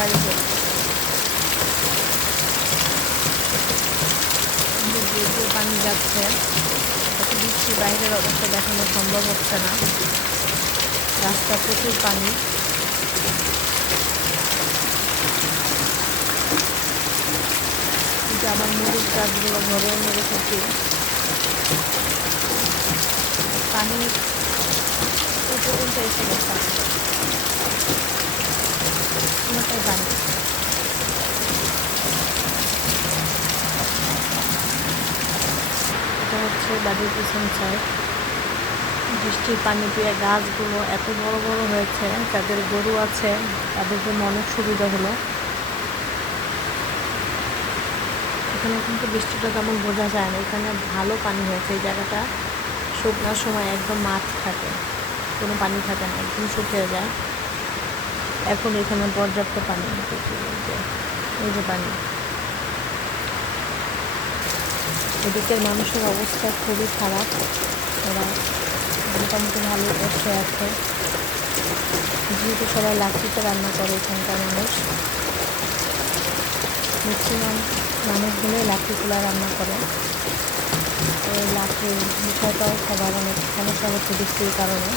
বাড়ি চলে যে পানি যাচ্ছে, এত বৃষ্টি, বাইরের অবস্থা দেখানো সম্ভব হচ্ছে না। রাস্তা প্রচুর পানি। কিন্তু আমার মরিচ গাছগুলো ধরে এনে রেখেছি, পানি এই পর্যন্ত এসে গেছে, পুরোটাই পানি। এটা হচ্ছে বাড়ির পিছন সাইড। বৃষ্টির পানি পেয়ে গাছগুলো এত বড় বড় হয়েছে, যাদের গরু আছে তাদের জন্য অনেক সুবিধা হলো। এখানে কিন্তু বৃষ্টিটা তেমন বোঝা যায় না, এখানে ভালো পানি হয়েছে। এই জায়গাটা শুকনোর সময় একদম মাঠ থাকে, কোনো পানি থাকে না, একদম শুকিয়ে যায়। এখন এখানে পর্যাপ্ত পানি, এই যে পানি। এদিকের মানুষের অবস্থা খুবই খারাপ, ওরা মোটামুটি ভালো কষ্টে আছে, যেহেতু সবাই লাকড়িতে রান্না করে। এখানকার মানুষ ম্যাক্সিমাম মানুষগুলোই লাকড়ি চুলা রান্না করে। এই লাকড়ির বিষয়টাও সবার অনেক সমস্যা হচ্ছে বৃষ্টির কারণে।